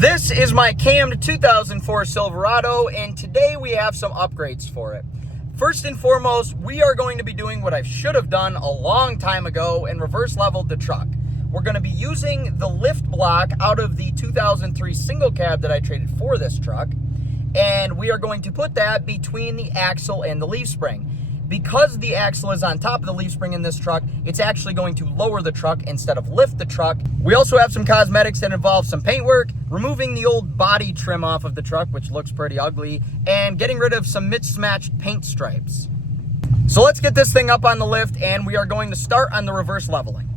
This is my CAMMED 2004 Silverado, and today we have some upgrades for it. First and foremost, we are going to be doing what I should have done a long time ago and reverse leveled the truck. We're going to be using the lift block out of the 2003 single cab that I traded for this truck, and we are going to put that between the axle and the leaf spring. Because the axle is on top of the leaf spring in this truck, it's actually going to lower the truck instead of lift the truck. We also have some cosmetics that involve some paint work, removing the old body trim off of the truck, which looks pretty ugly, and getting rid of some mismatched paint stripes. So let's get this thing up on the lift, and we are going to start on the reverse leveling.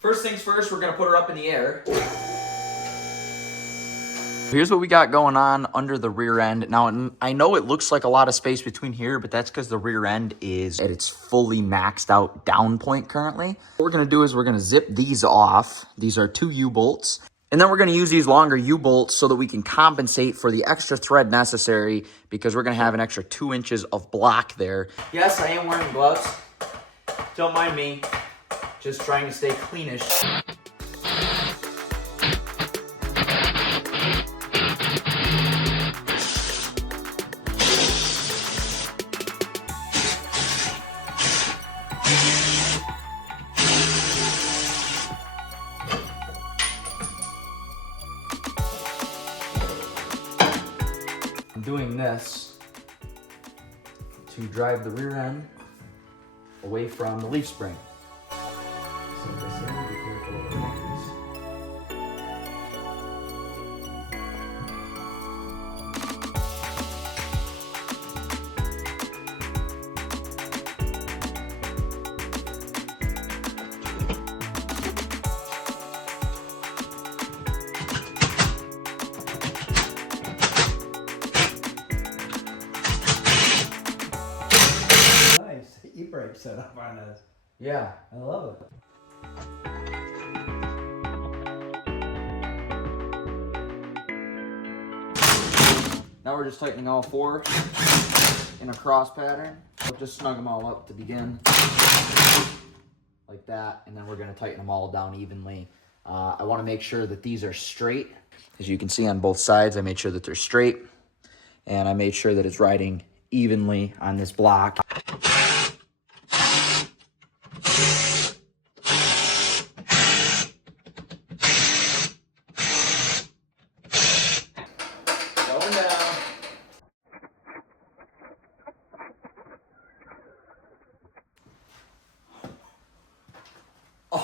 First things first, we're gonna put her up in the air. Here's what we got going on under the rear end. Now, I know it looks like a lot of space between here, but that's because the rear end is at its fully maxed out down point currently. What we're gonna do is we're gonna zip these off. These are 2 U-bolts. And then we're gonna use these longer U-bolts so that we can compensate for the extra thread necessary, because we're gonna have an extra 2 inches of block there. Yes, I am wearing gloves. Don't mind me. Just trying to stay cleanish. I'm doing this to drive the rear end away from the leaf spring. So be careful of the fingers. Nice e-brake setup on this. Yeah. I love it. Now we're just tightening all 4 in a cross pattern. We'll just snug them all up to begin, like that, and then we're gonna tighten them all down evenly. I wanna make sure that these are straight. As you can see on both sides, I made sure that they're straight, and I made sure that it's riding evenly on this block.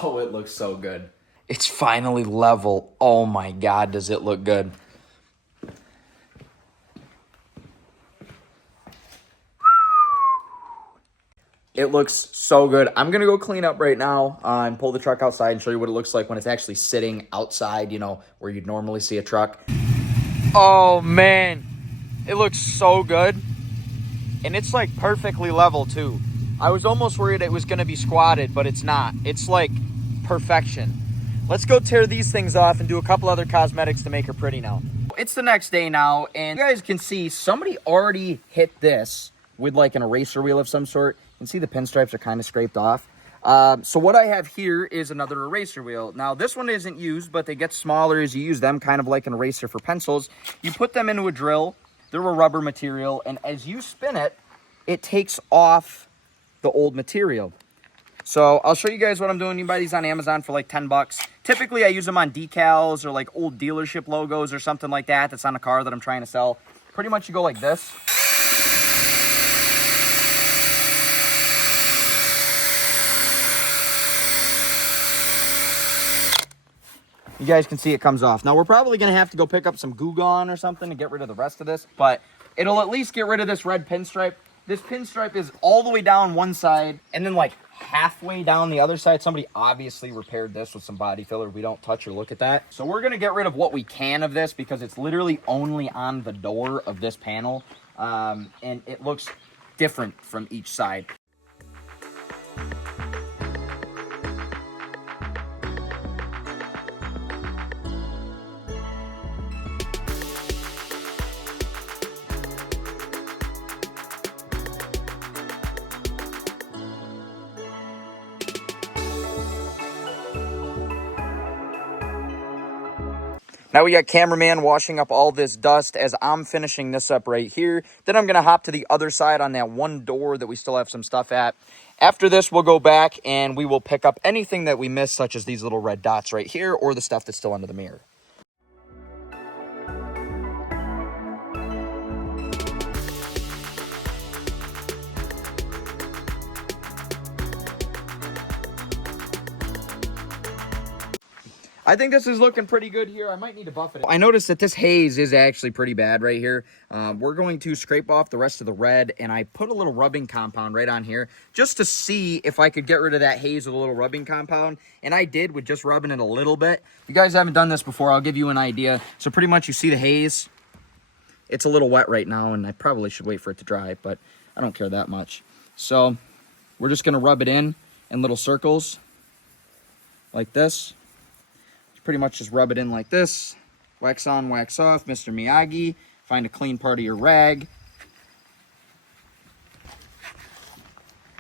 Oh, it looks so good. It's finally level. Oh my God, does it look good. It looks so good. I'm gonna go clean up right now and pull the truck outside and show you what it looks like when it's actually sitting outside, you know, where you'd normally see a truck. Oh man, it looks so good. And it's like perfectly level too. I was almost worried it was gonna be squatted, but it's not. It's like perfection. Let's go tear these things off and do a couple other cosmetics to make her pretty now. It's the next day now, and you guys can see somebody already hit this with like an eraser wheel of some sort. You can see the pinstripes are kind of scraped off. So what I have here is another eraser wheel. Now this one isn't used, but they get smaller as you use them, kind of like an eraser for pencils. You put them into a drill. They're a rubber material, and as you spin it, it takes off the old material. So I'll show you guys what I'm doing. You can buy these on Amazon for like 10 bucks. Typically I use them on decals or like old dealership logos or something like that that's on a car that I'm trying to sell. Pretty much you go like this. You guys can see it comes off. Now we're probably gonna have to go pick up some Goo Gone or something to get rid of the rest of this, but it'll at least get rid of this red pinstripe. This pinstripe is all the way down one side and then like halfway down the other side. Somebody obviously repaired this with some body filler. We don't touch or look at that. So we're gonna get rid of what we can of this because it's literally only on the door of this panel. And it looks different from each side. Now we got cameraman washing up all this dust as I'm finishing this up right here. Then I'm going to hop to the other side on that one door that we still have some stuff at. After this, we'll go back and we will pick up anything that we missed, such as these little red dots right here or the stuff that's still under the mirror. I think this is looking pretty good here. I might need to buff it. I noticed that this haze is actually pretty bad right here. We're going to scrape off the rest of the red, and I put a little rubbing compound right on here just to see if I could get rid of that haze with a little rubbing compound, and I did with just rubbing it a little bit. If you guys haven't done this before, I'll give you an idea. So pretty much you see the haze. It's a little wet right now, and I probably should wait for it to dry, but I don't care that much. So we're just going to rub it in little circles like this. Pretty much just rub it in like this. Wax on, wax off, Mr. Miyagi. Find a clean part of your rag.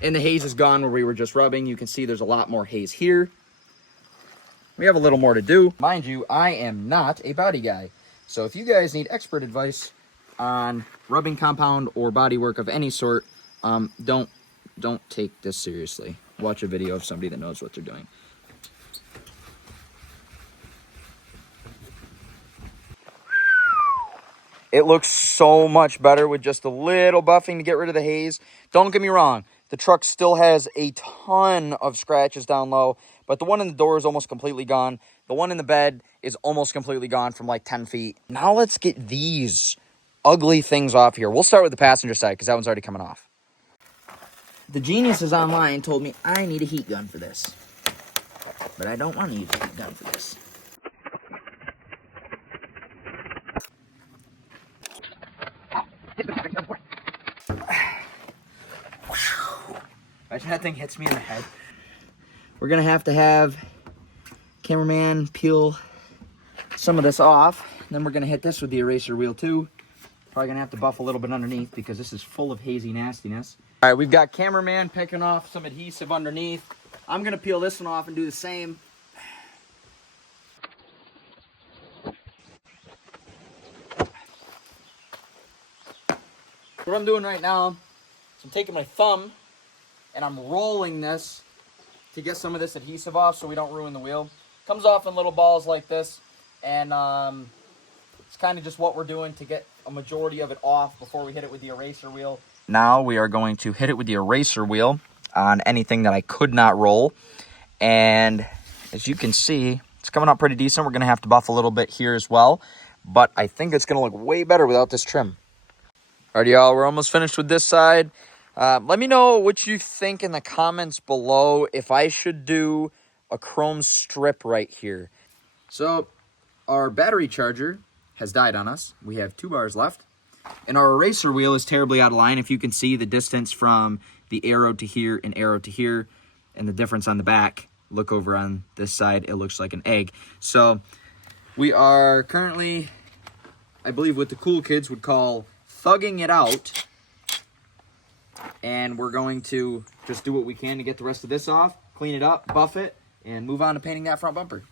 And the haze is gone where we were just rubbing. You can see there's a lot more haze here. We have a little more to do. Mind you, I am not a body guy. So if you guys need expert advice on rubbing compound or body work of any sort, don't take this seriously. Watch a video of somebody that knows what they're doing. It looks so much better with just a little buffing to get rid of the haze. Don't get me wrong. The truck still has a ton of scratches down low, but the one in the door is almost completely gone. The one in the bed is almost completely gone from like 10 feet. Now let's get these ugly things off here. We'll start with the passenger side because that one's already coming off. The geniuses online told me I need a heat gun for this, but I don't want to use a heat gun for this. Imagine that thing hits me in the head. We're gonna have to have cameraman peel some of this off. Then we're gonna hit this with the eraser wheel too. Probably gonna have to buff a little bit underneath because this is full of hazy nastiness. All right, we've got cameraman picking off some adhesive underneath. I'm gonna peel this one off and do the same. What I'm doing right now is I'm taking my thumb and I'm rolling this to get some of this adhesive off so we don't ruin the wheel. Comes off in little balls like this, and it's kind of just what we're doing to get a majority of it off before we hit it with the eraser wheel. Now we are going to hit it with the eraser wheel on anything that I could not roll, and as you can see, it's coming out pretty decent. We're going to have to buff a little bit here as well, but I think it's going to look way better without this trim. Alright, y'all, we're almost finished with this side. Let me know what you think in the comments below if I should do a chrome strip right here. So, our battery charger has died on us. We have 2 bars left. And our eraser wheel is terribly out of line. If you can see the distance from the arrow to here and arrow to here, and the difference on the back, look over on this side, it looks like an egg. So, we are currently, I believe what the cool kids would call thugging it out. And we're going to just do what we can to get the rest of this off, clean it up, buff it, and move on to painting that front bumper.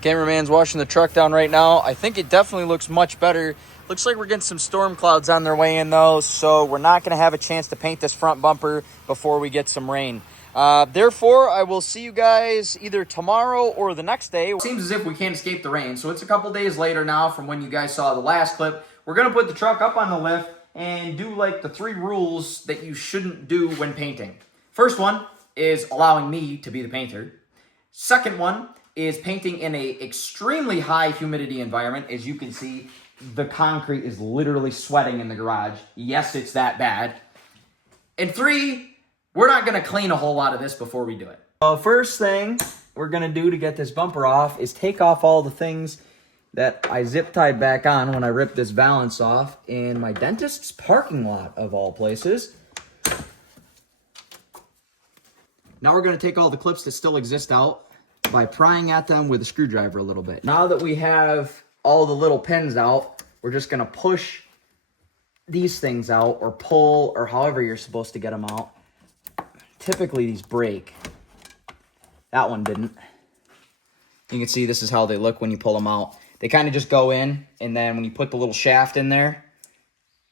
Cameraman's washing the truck down right now. I think it definitely looks much better. Looks like we're getting some storm clouds on their way in though, so we're not going to have a chance to paint this front bumper before we get some rain. Therefore, I will see you guys either tomorrow or the next day. It seems as if we can't escape the rain, so it's a couple days later now from when you guys saw the last clip. We're going to put the truck up on the lift and do like the 3 rules that you shouldn't do when painting. First one is allowing me to be the painter. Second one is painting in a extremely high humidity environment. As you can see, the concrete is literally sweating in the garage. Yes, it's that bad. And 3, we're not gonna clean a whole lot of this before we do it. So first thing we're gonna do to get this bumper off is take off all the things that I zip tied back on when I ripped this valance off in my dentist's parking lot, of all places. Now we're going to take all the clips that still exist out by prying at them with a screwdriver a little bit. Now that we have all the little pins out, we're just going to push these things out or pull or however you're supposed to get them out. Typically these break. That one didn't. You can see this is how they look when you pull them out. They kind of just go in, and then when you put the little shaft in there,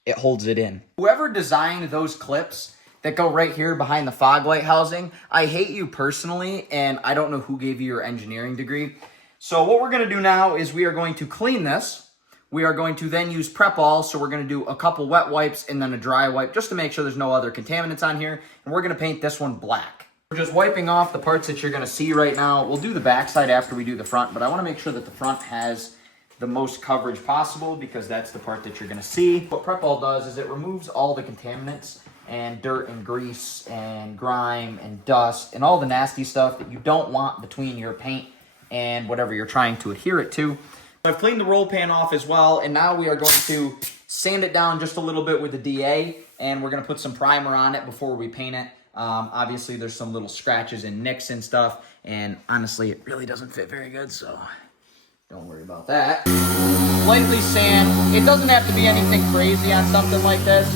it holds it in. Whoever designed those clips that go right here behind the fog light housing, I hate you personally, and I don't know who gave you your engineering degree. So what we're gonna do now is we are going to clean this. We are going to then use prep all, so we're gonna do a couple wet wipes and then a dry wipe just to make sure there's no other contaminants on here, and we're gonna paint this one black. We're just wiping off the parts that you're gonna see right now. We'll do the back side after we do the front, but I wanna make sure that the front has the most coverage possible because that's the part that you're gonna see. What prep all does is it removes all the contaminants and dirt and grease and grime and dust and all the nasty stuff that you don't want between your paint and whatever you're trying to adhere it to. I've cleaned the roll pan off as well, and now we are going to sand it down just a little bit with the DA, and we're gonna put some primer on it before we paint it. Obviously there's some little scratches and nicks and stuff, and honestly it really doesn't fit very good, so don't worry about that. Lightly sand. It doesn't have to be anything crazy on something like this.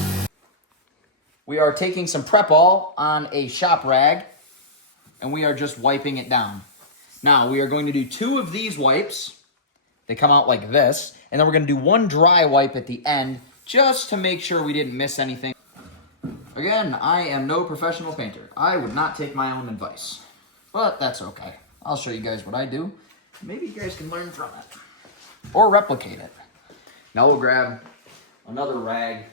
We are taking some prep all on a shop rag, and we are just wiping it down. Now, we are going to do 2 of these wipes. They come out like this, and then we're going to do 1 dry wipe at the end, just to make sure we didn't miss anything. Again, I am no professional painter. I would not take my own advice, but that's okay. I'll show you guys what I do. Maybe you guys can learn from it or replicate it. Now we'll grab another rag,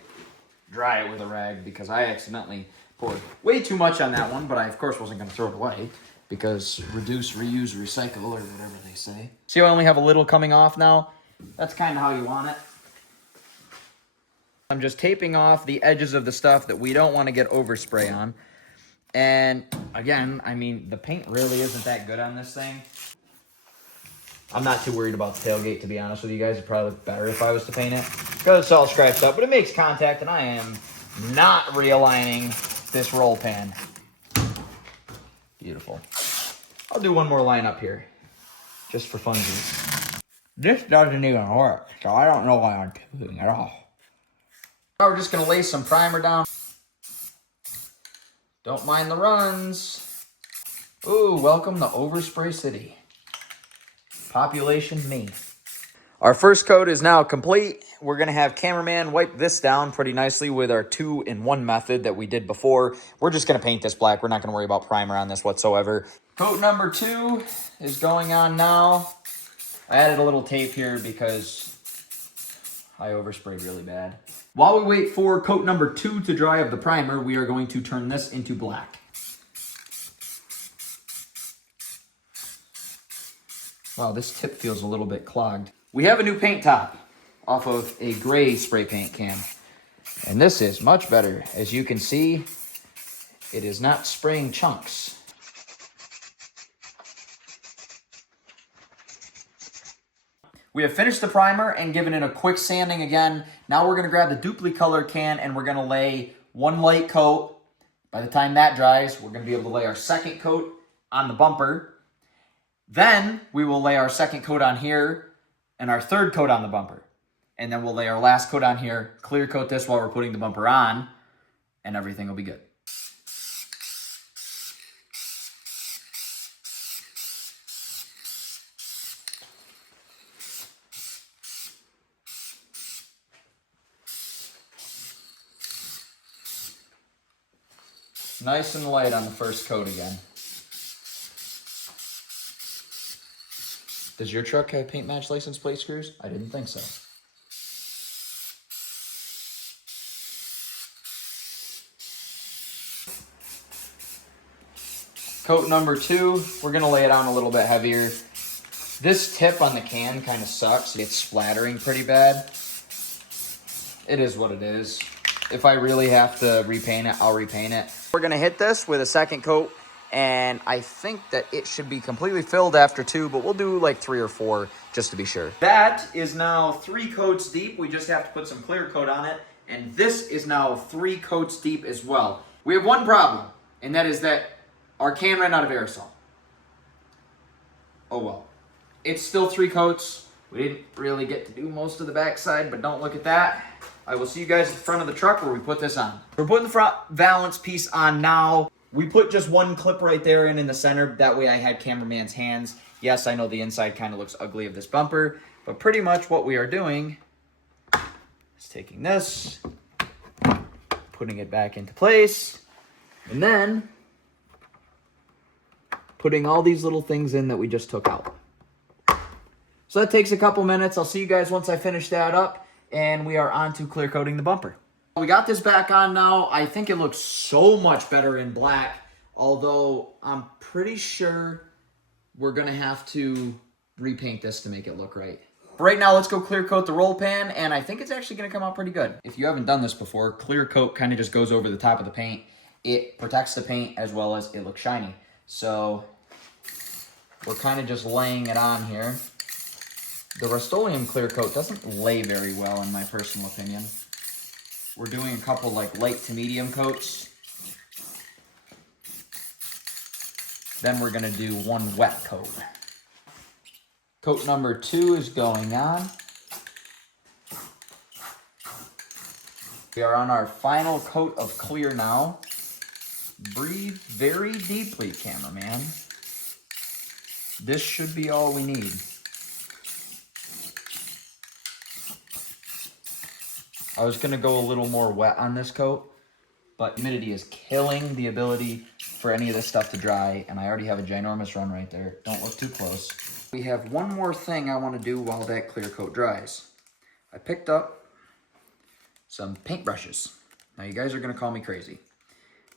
dry it with a rag because I accidentally poured way too much on that one, but I of course wasn't going to throw it away because reduce, reuse, recycle, or whatever they say. See how I only have a little coming off now? That's kind of how you want it. I'm just taping off the edges of the stuff that we don't want to get overspray on. And again, I mean, the paint really isn't that good on this thing. I'm not too worried about the tailgate, to be honest with you guys. It'd probably look better if I was to paint it because it's all scratched up, but it makes contact, and I am not realigning this roll pan. Beautiful. I'll do one more line up here, just for funsies. This doesn't even work, so I don't know why I'm doing it at all. Now we're just gonna lay some primer down. Don't mind the runs. Ooh, welcome to Overspray City. Population me. Our first coat is now complete. We're gonna have cameraman wipe this down pretty nicely with our 2-in-1 method that we did before. We're just gonna paint this black. We're not gonna worry about primer on this whatsoever. Coat number 2 is going on now. I added a little tape here because I oversprayed really bad. While we wait for coat number 2 to dry of the primer, we are going to turn this into black. Wow, this tip feels a little bit clogged. We have a new paint top off of a gray spray paint can. And this is much better. As you can see, it is not spraying chunks. We have finished the primer and given it a quick sanding again. Now we're gonna grab the Duplicolor can and we're gonna lay 1 light coat. By the time that dries, we're gonna be able to lay our 2nd coat on the bumper. Then we will lay our 2nd coat on here and our 3rd coat on the bumper. And then we'll lay our last coat on here, clear coat this while we're putting the bumper on, and everything will be good. Nice and light on the first coat again. Does your truck have paint match license plate screws? I didn't think so. Coat number 2, we're gonna lay it on a little bit heavier. This tip on the can kind of sucks. It's splattering pretty bad. It is what it is. If I really have to repaint it, I'll repaint it. We're gonna hit this with a 2nd coat, and I think that it should be completely filled after 2, but we'll do like 3 or 4 just to be sure. That is now 3 coats deep. We just have to put some clear coat on it, and this is now 3 coats deep as well. We have one problem, and that is that our can ran out of aerosol. Oh well. It's still 3 coats. We didn't really get to do most of the backside, but don't look at that. I will see you guys at the front of the truck where we put this on. We're putting the front valance piece on now. We put just 1 clip right there in the center. That way I had cameraman's hands. Yes, I know the inside kind of looks ugly of this bumper, But pretty much what we are doing is taking this, putting it back into place, and then putting all these little things in that we just took out. So that takes a couple minutes. I'll see you guys once I finish that up, and we are on to clear coating the bumper. We got this back on now. I think it looks so much better in black, although I'm pretty sure we're gonna have to repaint this to make it look right. Right now, let's go clear coat the roll pan, and I think it's actually gonna come out pretty good. If you haven't done this before, clear coat kind of just goes over the top of the paint. It protects the paint as well as it looks shiny. So we're kind of just laying it on here. The Rust-Oleum clear coat doesn't lay very well in my personal opinion. We're doing a couple like light to medium coats. Then we're gonna do one wet coat. Coat number 2 is going on. We are on our final coat of clear now. Breathe very deeply, cameraman. This should be all we need. I was gonna go a little more wet on this coat, but humidity is killing the ability for any of this stuff to dry, and I already have a ginormous run right there. Don't look too close. We have one more thing I wanna do while that clear coat dries. I picked up some paintbrushes. Now you guys are gonna call me crazy,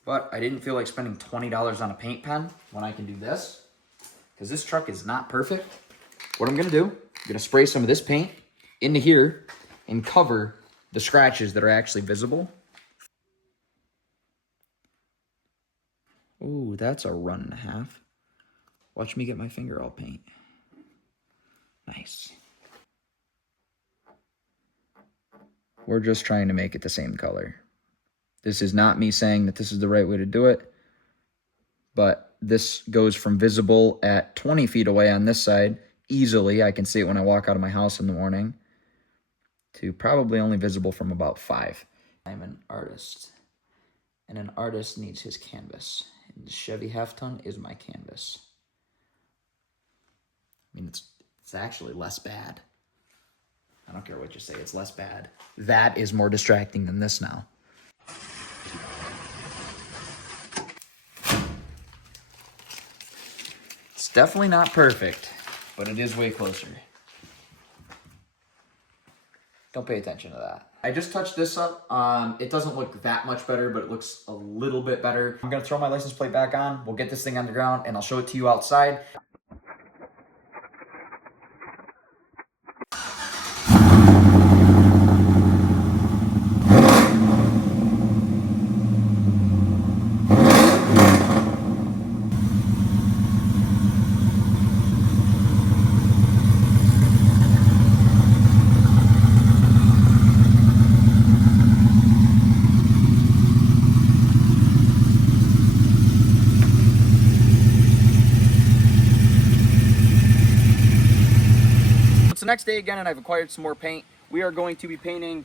but I didn't feel like spending $20 on a paint pen when I can do this, because this truck is not perfect. What I'm gonna do, I'm gonna spray some of this paint into here and cover the scratches that are actually visible. Ooh, that's a run and a half. Watch me get my finger all paint. Nice. We're just trying to make it the same color. This is not me saying that this is the right way to do it, but this goes from visible at 20 feet away on this side, easily, I can see it when I walk out of my house in the morning, to probably only visible from about 5. I'm an artist, and an artist needs his canvas. And the Chevy half-ton is my canvas. I mean, it's actually less bad. I don't care what you say, it's less bad. That is more distracting than this now. It's definitely not perfect, but it is way closer. Don't pay attention to that. I just touched this up. It doesn't look that much better, but it looks a little bit better. I'm gonna throw my license plate back on. We'll get this thing on the ground and I'll show it to you outside. It's the next day again, and I've acquired some more paint. We are going to be painting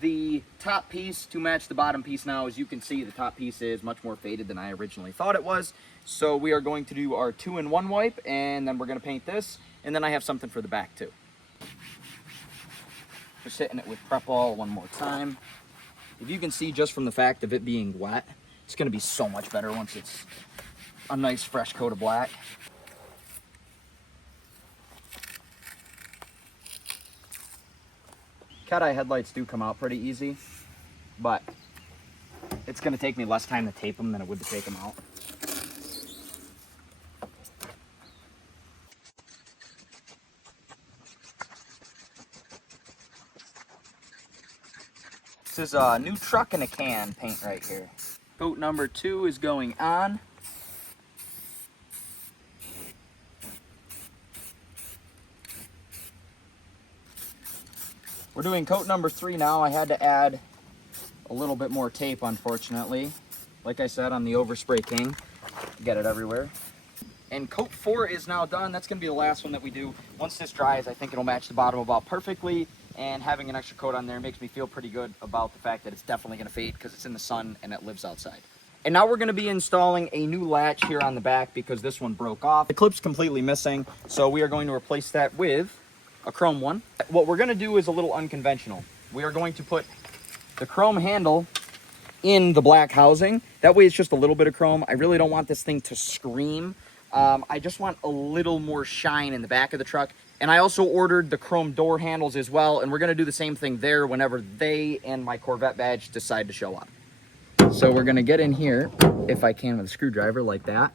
the top piece to match the bottom piece now. As you can see, the top piece is much more faded than I originally thought it was. So we are going to do our 2-in-1 wipe, and then we're going to paint this, and then I have something for the back too. Just hitting it with Prep All one more time. If you can see, just from the fact of it being wet, it's going to be so much better once it's a nice fresh coat of black. Cat-eye headlights do come out pretty easy, but it's going to take me less time to tape them than it would to take them out. This is a new truck in a can paint right here. Coat number 2 is going on. We're doing coat number 3 now. I had to add a little bit more tape, unfortunately. Like I said, I'm the Overspray King. Get it everywhere. And coat 4 is now done. That's gonna be the last one that we do. Once this dries, I think it'll match the bottom about perfectly. And having an extra coat on there makes me feel pretty good about the fact that it's definitely gonna fade because it's in the sun and it lives outside. And now we're gonna be installing a new latch here on the back because this one broke off. The clip's completely missing, so we are going to replace that with a chrome one. What we're gonna do is a little unconventional. We are going to put the chrome handle in the black housing. That way it's just a little bit of chrome. I really don't want this thing to scream. I just want a little more shine in the back of the truck. And I also ordered the chrome door handles as well, and we're gonna do the same thing there whenever they and my Corvette badge decide to show up. So we're gonna get in here, if I can, with a screwdriver like that,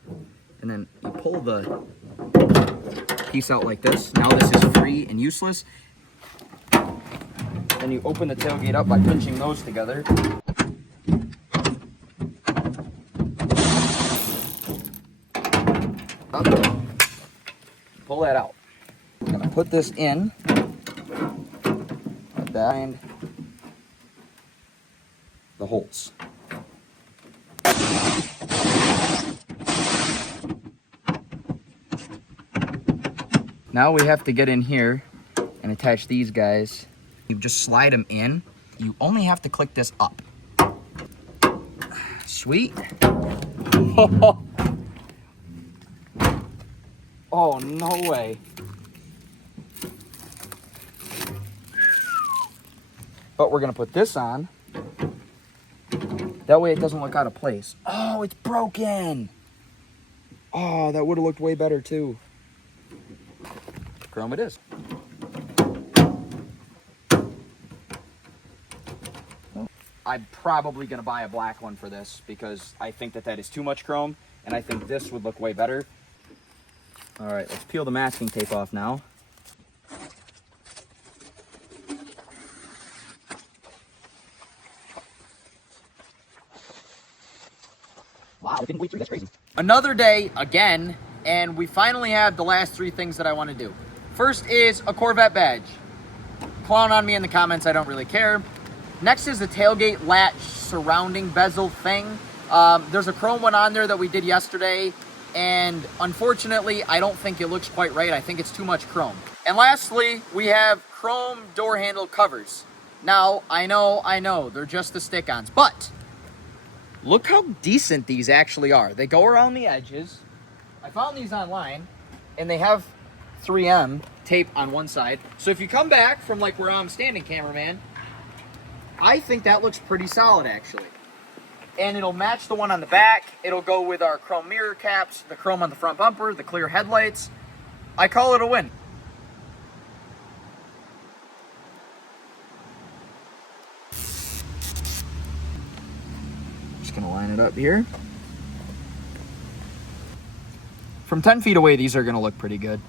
and then you pull the piece out like this. Now this is free and useless. Then you open the tailgate up by pinching those together. Up. Pull that out. I'm gonna put this in like that, and the holes. Now we have to get in here and attach these guys. You just slide them in. You only have to click this up. Sweet. Oh, no way. But we're gonna put this on. That way it doesn't look out of place. Oh, it's broken. Oh, that would have looked way better too. Chrome it is. I'm probably gonna buy a black one for this because I think that is too much chrome, and I think this would look way better. All right, let's peel the masking tape off now. Wow, it didn't bleed through, that's crazy. Another day again, and we finally have the last three things that I want to do. First is a Corvette badge. Clown on me in the comments, I don't really care. Next is the tailgate latch surrounding bezel thing. There's a chrome one on there that we did yesterday, and unfortunately, I don't think it looks quite right. I think it's too much chrome. And lastly, we have chrome door handle covers. Now, I know, they're just the stick-ons, but look how decent these actually are. They go around the edges. I found these online, and they have 3M tape on one side. So if you come back from like where I'm standing, cameraman, I think that looks pretty solid actually. And it'll match the one on the back. It'll go with our chrome mirror caps, the chrome on the front bumper, the clear headlights. I call it a win. Just gonna line it up here. From 10 feet away, these are gonna look pretty good.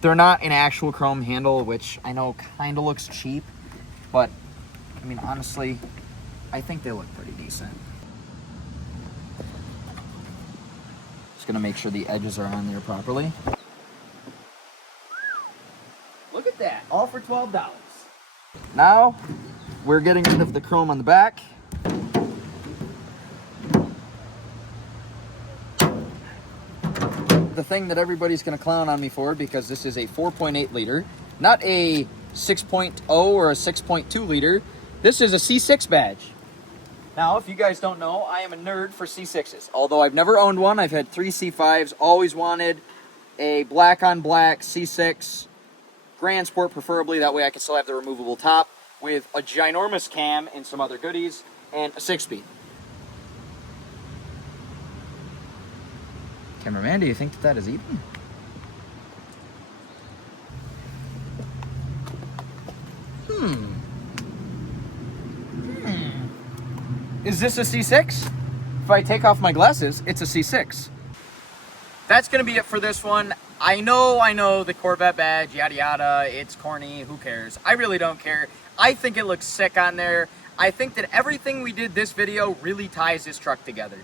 They're not an actual chrome handle, which I know kind of looks cheap, but I mean, honestly, I think they look pretty decent. Just gonna make sure the edges are on there properly. Look at that, all for $12. Now, we're getting rid of the chrome on the back. The thing that everybody's gonna clown on me for, because this is a 4.8 liter, not a 6.0 or a 6.2 liter. This is a C6 badge. Now, if you guys don't know, I am a nerd for C6s. Although I've never owned one, I've had 3 C5s, always wanted a black on black C6, Grand Sport preferably, that way I can still have the removable top, with a ginormous cam and some other goodies, and a 6-speed. Cameraman, do you think that is even? Is this a C6? If I take off my glasses, it's a C6. That's gonna be it for this one. I know the Corvette badge, yada yada, it's corny, who cares? I really don't care. I think it looks sick on there. I think that everything we did this video really ties this truck together.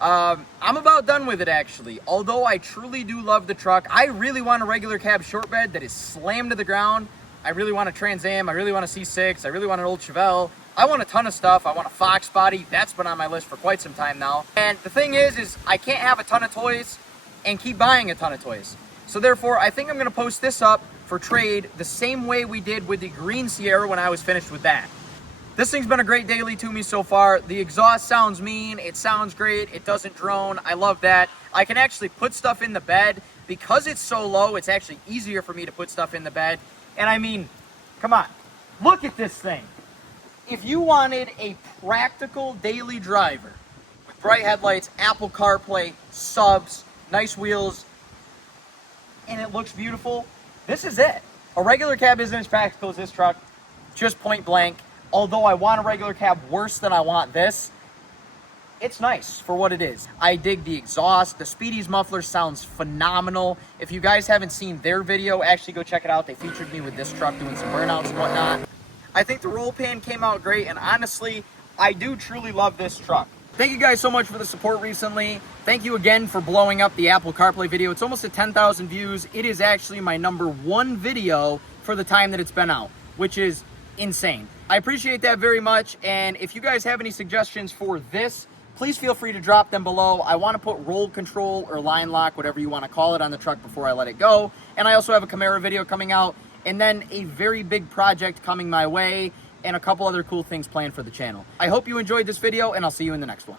I'm about done with it actually. Although I truly do love the truck, I really want a regular cab short bed that is slammed to the ground. I really want a Trans Am, I really want a C6, I really want an old Chevelle. I want a ton of stuff. I want a foxbody. That's been on my list for quite some time now. And the thing is I can't have a ton of toys and keep buying a ton of toys. So therefore, I think I'm gonna post this up for trade the same way we did with the green Sierra when I was finished with that. This thing's been a great daily to me so far. The exhaust sounds mean, it sounds great, it doesn't drone, I love that. I can actually put stuff in the bed. Because it's so low, it's actually easier for me to put stuff in the bed. And I mean, come on, look at this thing. If you wanted a practical daily driver with bright headlights, Apple CarPlay, subs, nice wheels, and it looks beautiful, this is it. A regular cab isn't as practical as this truck, just point blank. Although I want a regular cab worse than I want this, it's nice for what it is. I dig the exhaust. The Speedy's muffler sounds phenomenal. If you guys haven't seen their video, actually go check it out. They featured me with this truck doing some burnouts and whatnot. I think the roll pan came out great, and honestly, I do truly love this truck. Thank you guys so much for the support recently. Thank you again for blowing up the Apple CarPlay video. It's almost at 10,000 views. It is actually my #1 video for the time that it's been out, which is insane. I appreciate that very much, and if you guys have any suggestions for this, please feel free to drop them below. I want to put roll control or line lock, whatever you want to call it, on the truck before I let it go. And I also have a Camaro video coming out, and then a very big project coming my way, and a couple other cool things planned for the channel. I hope you enjoyed this video, and I'll see you in the next one.